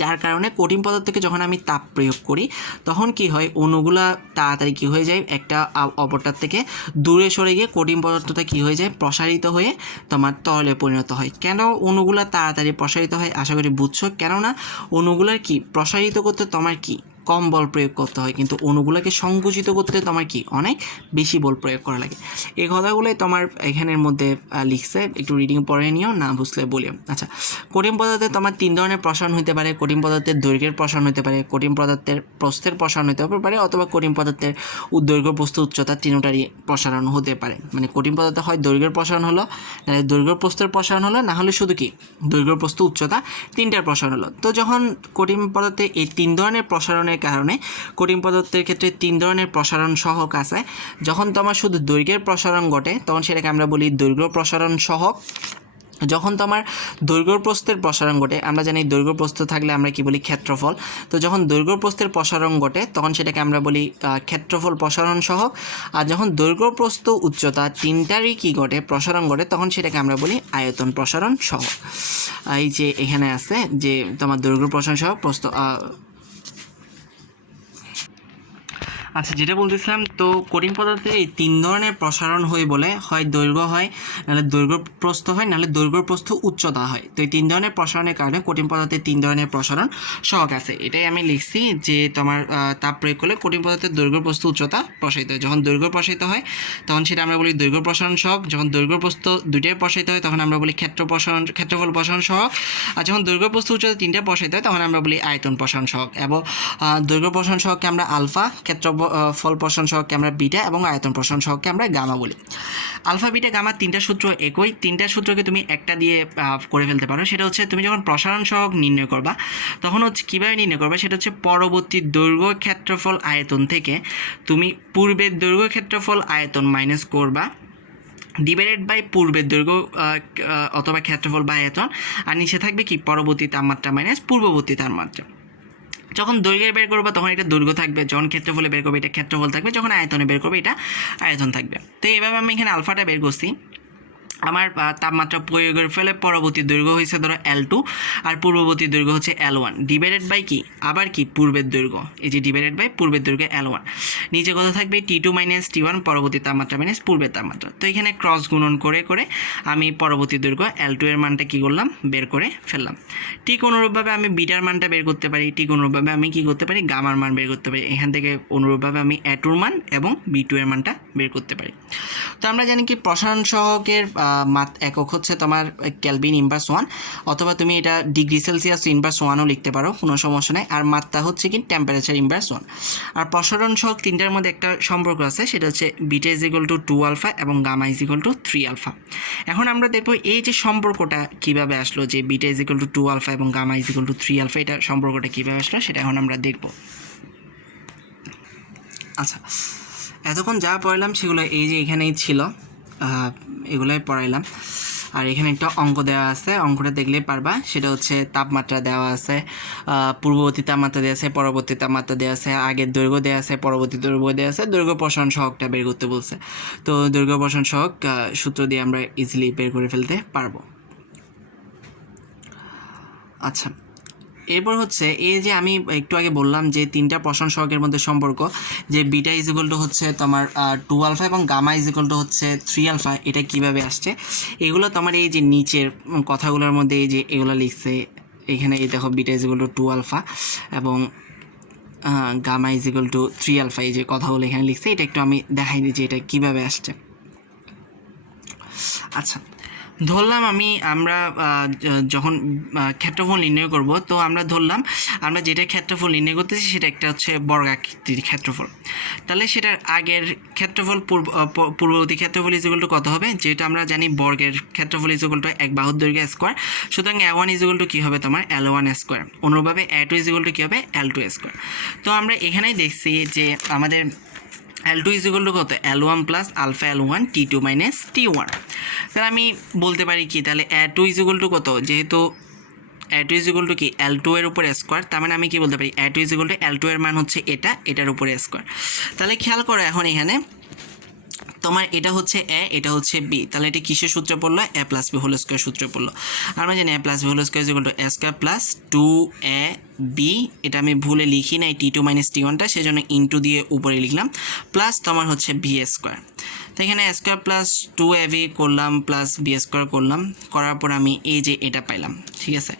যার কারণে কঠিন পদার্থকে যখন আমি তাপ প্রয়োগ করি তখন কি হয়, অণুগুলা তাড়াতাড়ি কী হয়ে যায়, একটা অপরটার থেকে দূরে সরে গিয়ে কঠিন পদার্থটা কী হয়ে যায়, প্রসারিত হয়ে তোমার তরলে পরিণত হয়। কেন অণুগুলা তাড়াতাড়ি প্রসারিত হয়, আশা করি বুঝছো। কেননা অণুগুলার কি প্রসারিত করতে তোমার কি কম বল প্রয়োগ করতে হয়, কিন্তু অণুগুলোকে সংকুচিত করতে তোমার কি অনেক বেশি বল প্রয়োগ করা লাগে। এই কথাগুলোই তোমার এখানের মধ্যে লিখছে, একটু রিডিং পড়ে নিও, না বুঝলে বলিও। আচ্ছা, কঠিন পদার্থে তোমার তিন ধরনের প্রসারণ হতে পারে। কঠিন পদার্থের দৈর্ঘ্যের প্রসারণ হতে পারে, কঠিন পদার্থের প্রস্থের প্রসারণ হতে পারে, অথবা কঠিন পদার্থের দৈর্ঘ্য, প্রস্থ, উচ্চতা তিনটারই প্রসারণ হতে পারে। মানে কঠিন পদার্থ হয় দৈর্ঘ্যের প্রসারণ হলো, দৈর্ঘ্য প্রস্থের প্রসারণ হলো, না হলে শুধু কি দৈর্ঘ্য, প্রস্থ, উচ্চতা তিনটার প্রসারণ হলো। তো যখন কঠিন পদার্থে এই তিন ধরনের প্রসারণের কারণে কঠিন পদার্থের ক্ষেত্রে তিন ধরনের প্রসারণ সহক আছে। যখন তোমার শুধু দৈর্ঘ্যের প্রসারণ ঘটে তখন সেটাকে আমরা বলি দৈর্ঘ্য প্রসারণ সহক। যখন তোমার দৈর্ঘ্য প্রস্থের প্রসারণ ঘটে, আমরা জানি দৈর্ঘ্য প্রস্থ থাকলে আমরা কি বলি, ক্ষেত্রফল। তো যখন দৈর্ঘ্য প্রস্থের প্রসারণ ঘটে তখন সেটাকে আমরা বলি ক্ষেত্রফল প্রসারণ সহক। আর যখন দৈর্ঘ্য, প্রস্থ, উচ্চতা তিনটারই কি ঘটে, প্রসারণ ঘটে, তখন সেটাকে আমরা বলি আয়তন প্রসারণ সহক। এই যে এখানে আছে যে তোমার দৈর্ঘ্য প্রসারণ সহক, প্রস্থ। আচ্ছা, যেটা বলতেছিলাম, তো কঠিন পদার্থে এই 3 ধরনের প্রসারণ হয় বলে, হয় দৈর্ঘ্য হয়, নাহলে দৈর্ঘ্য প্রস্থ হয়, নাহলে দৈর্ঘ্য প্রস্থ উচ্চতা হয়। তো এই 3 ধরনের প্রসারণের কারণে কঠিন পদার্থে 3 ধরনের প্রসারণ সহগ আছে। এটাই আমি লিখছি যে তোমার তাপ প্রয়োগ করলে কঠিন পদার্থের দৈর্ঘ্য প্রস্থ উচ্চতা প্রসারিত হয়। যখন দৈর্ঘ্য প্রসারিত হয় তখন সেটা আমরা বলি দৈর্ঘ্য প্রসারণ সহগ। যখন দৈর্ঘ্য প্রস্থ দুইটাই প্রসারিত হয় তখন আমরা বলি ক্ষেত্রফল প্রসারণ সহগ। আর যখন দৈর্ঘ্য প্রস্থ উচ্চতা 3টা প্রসারিত হয় তখন আমরা বলি আয়তন প্রসারণ সহগ। এবং দৈর্ঘ্য প্রসারণ সহগকে আমরা আলফা, ক্ষেত্রফল প্রসারণ সহগকে আমরা বিটা এবং আয়তন প্রসারণ সহগকে আমরা গামা বলি। আলফা, বিটা, গামা 3টা সূত্র একই। 3টা সূত্রকে তুমি একটা দিয়ে করে ফেলতে পারো। সেটা হচ্ছে তুমি যখন প্রসারণ সহগ নির্ণয় করবা তখন হচ্ছে কীভাবে নির্ণয় করবা, সেটা হচ্ছে পরবর্তী দৈর্ঘ্য ক্ষেত্রফল আয়তন থেকে তুমি পূর্বের দৈর্ঘ্য ক্ষেত্রফল আয়তন মাইনাস করবা, ডিভাইডেড বাই পূর্বের দৈর্ঘ্য অথবা ক্ষেত্রফল বা আয়তন, আর নিচে থাকবে কি পরবর্তী তাপমাত্রা মাইনাস পূর্ববর্তী তাপমাত্রা। যখন দৈর্ঘ্যে বের করবে তখন এটা দৈর্ঘ্য থাকবে, যখন ক্ষেত্রফলে বের করবে এটা ক্ষেত্রফল থাকবে, যখন আয়তনে বের করবে এটা আয়তন থাকবে। তো এইভাবে আমি এখানে আলফাটা বের করছি। আমার তাপমাত্রা প্রয়োগের ফলে পরবর্তী দৈর্ঘ্য হয়েছে ধরো L2 আর পূর্ববর্তী দৈর্ঘ্য হচ্ছে L1, ডিভাইডেড বাই কি আবার কি পূর্বের দৈর্ঘ্য, এই যে ডিভাইডেড বাই পূর্বের দৈর্ঘ্য L1। নিচে কত থাকবে T2 মাইনাস T1, পরবর্তী তাপমাত্রা মাইনাস পূর্বের তাপমাত্রা। তো এখানে ক্রস গুণন করে করে আমি পরবর্তী দৈর্ঘ্য L2 এর মানটা কী করলাম, বের করে ফেললাম। ঠিক অনুরূপভাবে আমি বিটার মানটা বের করতে পারি, ঠিক অনুরূপভাবে আমি কী করতে পারি, গামার মান বের করতে পারি। এখান থেকে অনুরূপভাবে আমি A2 এর মান এবং B2 এর মানটা বের করতে পারি। তো আমরা জানি কি প্রসারণ সহগের মাত্রা একক হচ্ছে তোমার কেলভিন ইনভার্স 1, অথবা তুমি এটা ডিগ্রি সেলসিয়াস ইনভার্স 1ও লিখতে পারো, কোনো সমস্যা নেই। আর মাত্রা হচ্ছে কি টেম্পারেচার ইনভার্স 1। আর প্রসারণ সহগ 3টার মধ্যে একটা সম্পর্ক আছে, সেটা হচ্ছে beta is equal to 2 alpha এবং gamma is equal to 3 alpha. এখন আমরা দেখবো এই যে সম্পর্কটা কীভাবে আসলো, যে beta is equal to 2 alpha এবং gamma is equal to 3 alpha, এটা সম্পর্কটা কীভাবে আসলো সেটা এখন আমরা দেখব। আচ্ছা, এতক্ষণ যা পড়াইলাম সেগুলো এই যে এখানেই ছিল, এগুলোই পড়াইলাম। আর এখানে একটা অঙ্ক দেওয়া আছে, অঙ্কটা দেখলেই পারবা। সেটা হচ্ছে তাপমাত্রা দেওয়া আছে, পূর্ববর্তী তাপমাত্রা দেওয়া আছে, পরবর্তী তাপমাত্রা দেওয়া আছে, আগের দৈর্ঘ্য দেওয়া আছে, পরবর্তী দৈর্ঘ্য দেওয়া আছে, দৈর্ঘ্য প্রসারণ সহগটা বের করতে বলছে। তো দৈর্ঘ্য প্রসারণ সহগ সূত্র দিয়ে আমরা ইজিলি বের করে ফেলতে পারবো। আচ্ছা, এরপর হচ্ছে এই যে আমি একটু আগে বললাম যে 3টা প্রসারণ সহগের মধ্যে সম্পর্ক, যে বিটা ইজ ইকুয়াল টু হচ্ছে তোমার 2 আলফা এবং গামা ইজ ইকুয়াল টু হচ্ছে 3 আলফা, এটা কিভাবে আসছে এগুলো তোমার এই যে নিচের কথাগুলোর মধ্যে এই যে এগুলো লিখছে, এখানে এই দেখো beta is equal to 2 alpha এবং gamma is equal to 3 alpha, এই যে কথাগুলো এখানে লিখছে, এটা একটু আমি দেখাই দিই যে এটা কীভাবে আসছে। আচ্ছা, ধরলাম আমরা যখন ক্ষেত্রফল নির্ণয় করব, তো আমরা ধরলাম আমরা যেটা ক্ষেত্রফল নির্ণয় করতেছি সেটা একটা হচ্ছে বর্গাকৃতির ক্ষেত্রফল। তাহলে সেটার আগের ক্ষেত্রফল পূর্ববর্তী ক্ষেত্রফল ইজ ইকুয়াল টু কত হবে, যেটা আমরা জানি বর্গের ক্ষেত্রফল ইজ ইকুয়াল টু 1 বাহুর দৈর্ঘ্য স্কোয়ার। সুতরাং A1 ইজ ইকুয়াল টু কী হবে তোমার L1 স্কোয়ার। অনুরূপভাবে A2 ইজ ইকুয়াল টু কী হবে L2 স্কোয়ার। তো আমরা এখানেই দেখছি যে আমাদের L2 ইজ ইকুয়াল টু কত, L1 plus alpha L1 T2 minus T1। তাহলে আমি বলতে পারি কি, তাহলে A2 ইজ ইকুয়াল টু কত, যেহেতু A2 ইজ ইকুয়াল টু কি L2 এর উপরে স্কোয়ার, তার মানে আমি কি বলতে পারি A2 is equal two L2 এর মান হচ্ছে এটার উপরে স্কোয়ার। তাহলে খেয়াল করো এখন এখানে তোমার এটা হচ্ছে এ, এটা হচ্ছে বি, তাহলে এটা কিসের সূত্রে পড়লো, a plus b whole square সূত্রে পড়লো। আমরা জানি a plus b whole square is equal to a square plus 2ab, এটা আমি ভুলে লিখি নাই T2 মাইনাস T1টা, সেজন্য ইন্টু দিয়ে উপরে লিখলাম, প্লাস তোমার হচ্ছে বি স্কোয়ার। তো এখানে এ স্কোয়ার প্লাস 2ab করলাম প্লাস বি স্কোয়ার করলাম, করার পর আমি এই যে এটা পাইলাম, ঠিক আছে।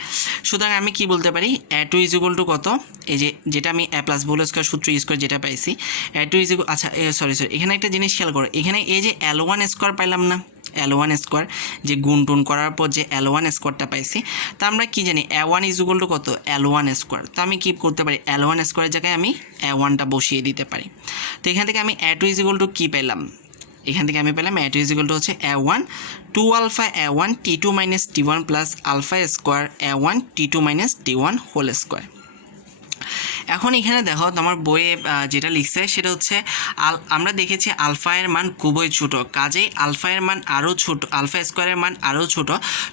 সুতরাং আমি কি বলতে পারি A2 ইজ ইকুয়াল টু কত, এই যে যেটা আমি এ প্লাস বি হোল স্কোয়ার সূত্র ইউজ করে যেটা পাইছি A2 ইজ ইকুয়াল, আচ্ছা সরি এখানে একটা জিনিস খেয়াল করো, এখানে এই যে L1 স্কোয়ার পাইলাম না, L1 স্কোয়ার যে গুণ টুন করার পর যে L1 স্কোয়ারটা পাইছি, তা আমরা কি জানি A1 ইজ ইকুয়াল টু কত L1 স্কোয়ার। তো আমি কি করতে পারি L1 স্কোয়ারের জায়গায় আমি A1টা বসিয়ে দিতে পারি। তো এখান থেকে আমি A2 ইজ ইকুয়াল টু কী পেলাম, এখান থেকে আমি পেলাম A2 ইজ ইকুয়াল টু হচ্ছে A1 2 alpha A1 T2 minus T1 plus alpha square A1 T2 minus T1 whole square. এখন এখানে দেখো তোমার বইয়ে যেটা লিখছে সেটা হচ্ছে আমরা দেখেছি আলফা এর মান খুবই ছোট, কাজেই আলফা এর মান আরও ছোট, আলফা স্কোয়ারের মান আরও ছোট।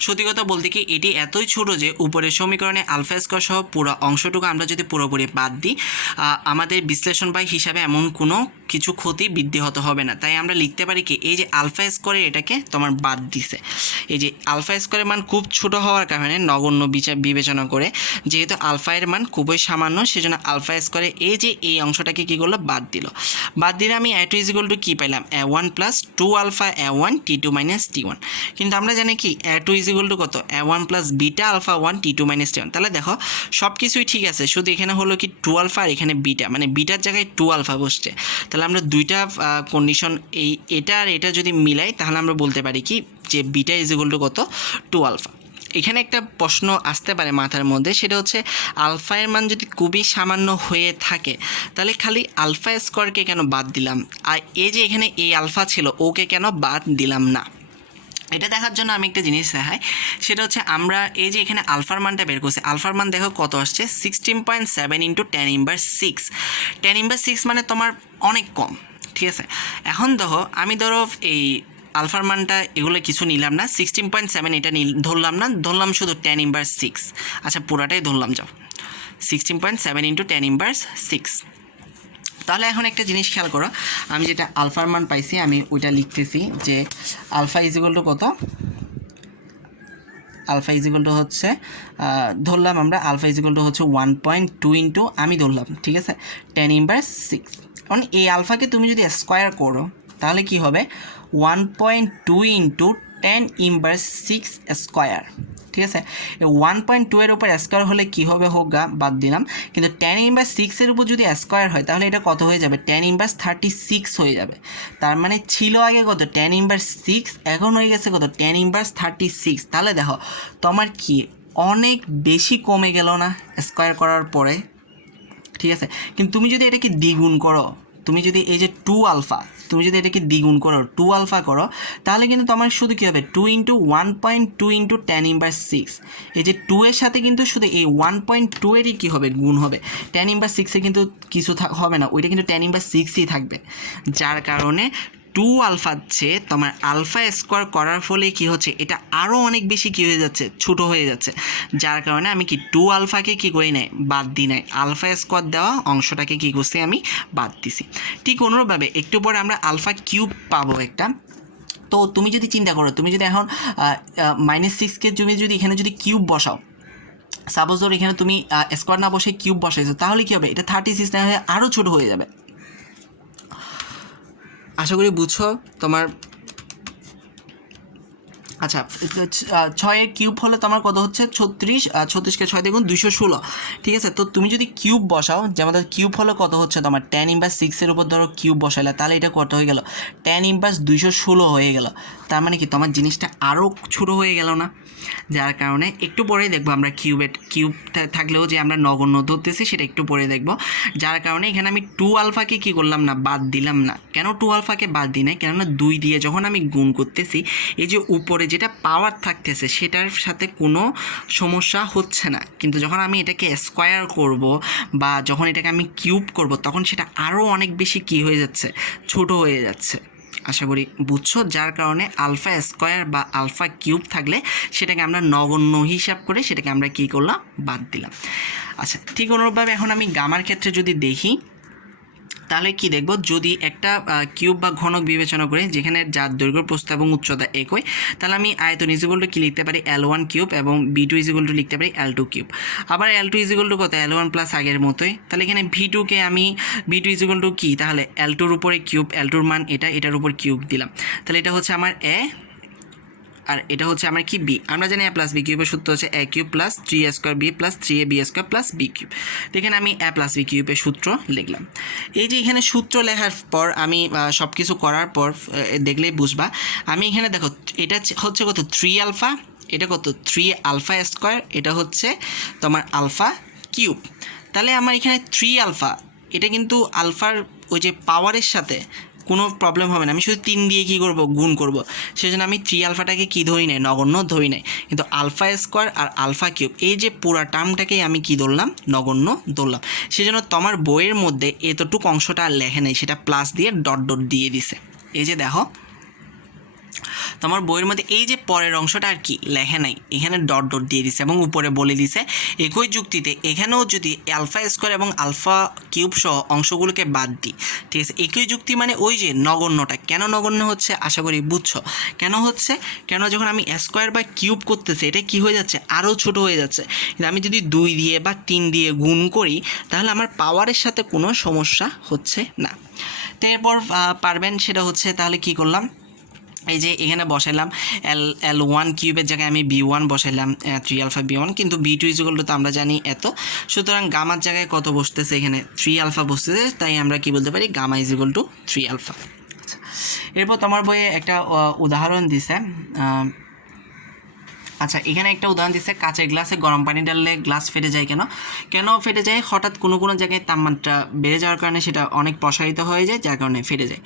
সত্যি কথা বলতে কি এটি এতই ছোট যে উপরের সমীকরণে আলফা স্কোয়ার সহ পুরো অংশটুকু আমরা যদি পুরোপুরি বাদ দিই, আমাদের বিশ্লেষণ বা হিসাবে এমন কোনো কিছু ক্ষতি বৃদ্ধি হতে হবে না। তাই আমরা লিখতে পারি কি এই যে আলফা স্কোয়ারে এটাকে তোমার বাদ দিছে, এই যে আলফা স্কোয়ারের মান খুব ছোট হওয়ার কারণে নগণ্য বিবেচনা করে, যেহেতু আলফা এর মান খুবই সামান্য সেজন্য আলফা স্কোয়ারে এই যে এই অংশটাকে কী করলো বাদ দিলে আমি a2 ইজিক্যাল টু কী পাইলাম a1 plus 2 alpha a1 t2 minus t1। কিন্তু আমরা জানি কি a2 ইজিক্যাল টু কত a1 plus beta alpha 1 t2 minus t1। তাহলে দেখো সব কিছুই ঠিক আছে, শুধু এখানে হলো কি 2 আলফা আর এখানে বিটা, মানে বিটার জায়গায় 2 আলফা বসছে। তাহলে আমরা দুইটা কন্ডিশন এটা আর এটা যদি মিলাই তাহলে আমরা বলতে পারি কি যে বিটা ইজিক্যাল টু কত 2 আলফা। এখানে একটা প্রশ্ন আসতে পারে মাথার মধ্যে, সেটা হচ্ছে আলফা এর মান যদি খুবই সামান্য হয়ে থাকে তাহলে খালি আলফা স্কোয়ারকে কেন বাদ দিলাম, আর এই যে এখানে এই আলফা ছিল ওকে কেন বাদ দিলাম না। এটা দেখার জন্য আমি একটা জিনিস দেখাই, সেটা হচ্ছে আমরা এই যে এখানে আলফার মানটা বের করছি, আলফার মান দেখো কত আসছে 16.7 ইন্টু 10 ইনভার্স 6। 10 ইনভার্স 6 মানে তোমার অনেক কম, ঠিক আছে। এখন দেখো আমি ধরো এই আলফার মানটা এগুলো কিছু নিলাম না, 16.7 এটা ধরলাম না, ধরলাম শুধু 10 ইনভার্স 6। আচ্ছা পুরাটাই ধরলাম, যাও 16.7 ইন্টু 10 ইনভার্স 6। তাহলে এখন একটা জিনিস খেয়াল করো, আমি যেটা আলফার মান পাইছি আমি ওইটা লিখতেছি যে আলফা ইজিক্যাল টু কত, আলফা ইজিক্যাল টু হচ্ছে ধরলাম আমরা আলফা ইজিক্যাল টু হচ্ছে 1.2 ইন্টু আমি ধরলাম, ঠিক আছে 10 ইনভার্স 6। কারণ এই আলফাকে তুমি যদি স্কোয়ার করো তাহলে কি হবে 1.2 ইন্টু 10 ইনভার্স 6 স্কোয়ার, ঠিক আছে। 1.2 এর উপর স্কোয়ার হলে কী হবে হোক গা বাদ দিলাম, কিন্তু 10 ইনভার্স 6 এর উপর যদি স্কোয়ার হয় তাহলে এটা কত হয়ে যাবে 10 ইনভার্স 36 হয়ে যাবে। তার মানে ছিল আগে কত 10 ইনভার্স 6, এখন হয়ে গেছে কত 10 ইনভার্স 36। তাহলে দেখো তোমার কি অনেক বেশি কমে গেল না স্কোয়ার করার পরে, ঠিক আছে। কিন্তু তুমি যদি এটাকে দ্বিগুণ করো, তুমি যদি এই যে 2 আলফা তুমি যদি এটাকে দ্বিগুণ করো 2 আলফা করো তাহলে কিন্তু তোমার শুধু কী হবে 2 ইন্টু 1.2 ইন্টু 10 ইনভার্স 6। এই যে 2 এর সাথে কিন্তু শুধু এই 1.2 এরই কী হবে গুণ হবে, 10 ইনভার্স 6-এ কিন্তু কিছু হবে না, ওইটা কিন্তু 10 ইনভার্স 6ই থাকবে। যার কারণে 2 আলফার চেয়ে তোমার আলফা স্কোয়ার করার ফলে কি হচ্ছে এটা আরও অনেক বেশি কী হয়ে যাচ্ছে ছোটো হয়ে যাচ্ছে। যার কারণে আমি কি 2 আলফাকে কী করি নাই বাদ দিই নাই, আলফা স্কোয়ার দেওয়া অংশটাকে কী করছি আমি বাদ দিছি। ঠিক অনুরূপভাবে একটু পরে আমরা আলফা কিউব পাবো একটা। তো তুমি যদি চিন্তা করো, তুমি যদি এখন -6কে তুমি যদি এখানে যদি কিউব বসাও, সাপোজ ধরো এখানে তুমি স্কোয়ার না বসে কিউব বসাইছো, তাহলে কী হবে এটা 36 না হয়ে আরও ছোটো হয়ে যাবে। আশা করি বুঝছো তোমার। আচ্ছা 6-এর কিউব হলে তোমার কত হচ্ছে 36, 36কে 6 দেখুন 216, ঠিক আছে। তো তুমি যদি কিউব বসাও, যেমন কিউব হলে কত হচ্ছে তোমার 10 ইনভার্স 6-এর উপর ধরো কিউব বসাইলে তাহলে এটা কত হয়ে গেল 10 ইনভার্স 216 হয়ে গেল। তার মানে কি তোমার জিনিসটা আরও ছোটো হয়ে গেল না। যার কারণে একটু পরেই দেখবো আমরা কিউব থাকলেও যে আমরা নগণ্য ধরতেছি সেটা একটু পরে দেখবো। যার কারণে এখানে আমি 2 আলফাকে কী করলাম না বাদ দিলাম না। কেন 2 আলফাকে বাদ দিই না, কেননা 2 দিয়ে যখন আমি গুণ করতেছি এই যে উপরে যেটা পাওয়ার থাকতেছে সেটার সাথে কোনো সমস্যা হচ্ছে না, কিন্তু যখন আমি এটাকে স্কোয়ার করব বা যখন এটাকে আমি কিউব করব তখন সেটা আরও অনেক বেশি কী হয়ে যাচ্ছে ছোট হয়ে যাচ্ছে। আশা করি বুঝছো। যার কারণে আলফা স্কোয়ার বা আলফা কিউব থাকলে সেটাকে আমরা নগণ্য হিসাব করে সেটাকে আমরা কী করলাম বাদ দিলাম। আচ্ছা ঠিক অনুরূপভাবে এখন আমি গামার ক্ষেত্রে যদি দেখি তাহলে কি দেখব, যদি একটা কিউব বা ঘনক বিবেচনা করে যেখানে যার দৈর্ঘ্য প্রস্থ এবং উচ্চতা একই, তাহলে আমি আয়তন ইজিক্যাল টু কি লিখতে পারি L1 কিউব এবং B2 ইজিক্যাল টু লিখতে পারি L2 কিউব। আবার L2 ইজিক্যাল টু কত L1 প্লাস আগের মতোই। তাহলে এখানে V2কে আমি B2 ইজিক্যাল টু কি, তাহলে L2-র উপরে কিউব, L2-র মান এটার উপর কিউব দিলাম, তাহলে এটা হচ্ছে আমার A আর এটা হচ্ছে আমার কি বি। আমরা জানি a প্লাস বি কিউবের সূত্র হচ্ছে a cube plus 3a square B plus 3ab square plus B cube. এখানে আমি a প্লাস বি কিউবের সূত্র লিখলাম। এই যে এখানে সূত্র লেখার পর আমি সব কিছু করার পর দেখলেই বুঝবা, আমি এখানে দেখো এটা হচ্ছে কত 3 আলফা, এটা কত 3 আলফা স্কোয়ার, এটা হচ্ছে তোমার আলফা কিউব। তাহলে আমার এখানে 3 আলফা, এটা কিন্তু আলফার ওই যে পাওয়ারের সাথে কোনো প্রবলেম হবে না, আমি শুধু 3 দিয়ে কী করব গুণ করব। সেজন্য আমি 3 আলফাটাকে কী ধরি নাই, নগণ্য ধরি নাই, কিন্তু আলফা স্কোয়ার আর আলফা কিউব এই যে পুরা টার্মটাকেই আমি কী ধরলাম নগণ্য ধরলাম। সেজন্য তোমার বইয়ের মধ্যে এতটুকু অংশটা আর লেখে নেই, সেটা প্লাস দিয়ে ডট ডট দিয়ে দিছে। এই যে দেখো তোমার বইয়ের মধ্যে এই যে পরের অংশটা আর কি লেখে নাই, এখানে ডট ডট দিয়ে দিছে এবং উপরে বলে দিছে একই যুক্তিতে এখানেও যদি আলফা স্কোয়ার এবং আলফা কিউব সহ অংশগুলোকে বাদ দিই, ঠিক আছে। একই যুক্তি মানে ওই যে নগণ্যটা, কেন নগণ্য হচ্ছে আশা করি বুঝছো কেন হচ্ছে, কেন যখন আমি স্কোয়ার বা কিউব করতেছি এটা কি হয়ে যাচ্ছে, আরও ছোট হয়ে যাচ্ছে। কিন্তু আমি যদি 2 দিয়ে বা 3 দিয়ে গুণ করি তাহলে আমার পাওয়ারের সাথে কোনো সমস্যা হচ্ছে না। তো এরপর পারবেন সেটা হচ্ছে, তাহলে কি করলাম, এই যে এখানে বসাইলাম L1 কিউবের জায়গায় আমি B1 বসাইলাম 3 আলফা B1, কিন্তু B2 তো আমরা জানি এত, সুতরাং গামার জায়গায় কত বসতেছে, এখানে 3 আলফা বসতেছে, তাই আমরা কি বলতে পারি গামা = 3 আলফা। এরপর তোমার বইয়ে একটা উদাহরণ দিছে, আচ্ছা এখানে একটা উদাহরণ দিচ্ছে, কাচের গ্লাসে গরম পানি ঢাললে গ্লাস ফেটে যায় কেন, কেন ফেটে যায়, হঠাৎ কোনো কোনো জায়গায় তাপমাত্রা বেড়ে যাওয়ার কারণে সেটা অনেক প্রসারিত হয়ে যায়, যার কারণে ফেটে যায়।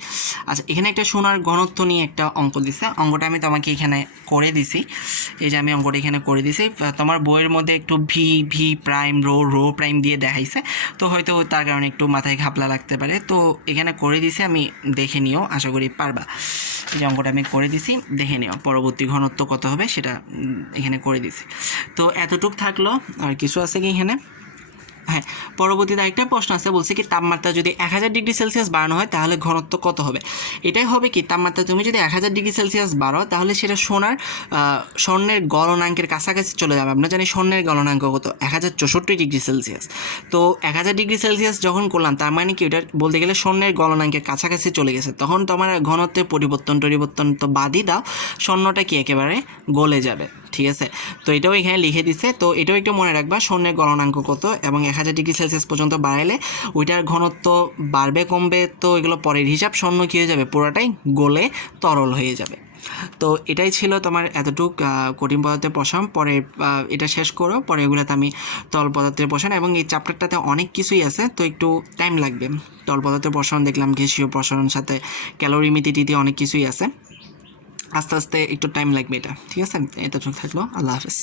আচ্ছা এখানে একটা সোনার ঘনত্ব নিয়ে একটা অঙ্ক দিচ্ছে, অঙ্কটা আমি তোমাকে এখানে করে দিছি, এই যে আমি অঙ্কটা এখানে করে দিছি। তোমার বইয়ের মধ্যে একটু ভি প্রাইম রো প্রাইম দিয়ে দেখাইছে, তো হয়তো তার কারণে একটু মাথায় ঘাপলা লাগতে পারে, তো এখানে করে দিছি, আমি দেখে নিও, আশা করি পারবা। যে অঙ্কটা আমি করে দিছি দেখে নিও, পরবর্তী ঘনত্ব কত হবে সেটা এখানে করে দিছি। তো এতটুক থাকলো, আর কিছু আছে কি এখানে, হ্যাঁ পরবর্তীতে আরেকটা প্রশ্ন আছে, বলছে কি তাপমাত্রা যদি 1000 ডিগ্রি সেলসিয়াস বাড়ানো হয় তাহলে ঘনত্ব কত হবে। এটাই হবে কি, তাপমাত্রা তুমি যদি 1000 ডিগ্রি সেলসিয়াস বাড়াও তাহলে সেটা স্বর্ণের গলনাঙ্কের কাছাকাছি চলে যাবে। আমরা জানি স্বর্ণের গলনাঙ্ক কত, 1064 ডিগ্রি সেলসিয়াস। তো 1000 ডিগ্রি সেলসিয়াস যখন করলাম তার মানে কি, ওটা বলতে গেলে স্বর্ণের গলনাঙ্কের কাছাকাছি চলে গেছে, তখন তোমার ঘনত্বের পরিবর্তন তো বাদই দাও, স্বর্ণটা কি একেবারে গলে যাবে, ঠিক আছে। তো এটাও এখানে লিখে দিছে, তো এটাও একটু মনে রাখবা, স্বর্ণের গলনাঙ্ক কত এবং 1000 ডিগ্রি সেলসিয়াস পর্যন্ত বাড়াইলে ওইটার ঘনত্ব বাড়বে কমবে, তো এগুলো পরের হিসাব, স্বর্ণ কী হয়ে যাবে, পুরোটাই গলে তরল হয়ে যাবে। তো এটাই ছিল তোমার এতটুক কঠিন পদার্থের প্রসারণ। পরে এটা শেষ করো, পরে এগুলোতে আমি তরল পদার্থের প্রসারণ, এবং এই চ্যাপ্টারটাতে অনেক কিছুই আছে, তো একটু টাইম লাগবে। তরল পদার্থের প্রসারণ দেখলাম, গ্যাসীয় প্রসারণ, সাথে ক্যালোরিমিতিটি অনেক কিছুই আছে, আস্তে আস্তে একটু টাইম লাগবে এটা, ঠিক আছে। এতটুকু থাকলো, আল্লাহ হাফেজ।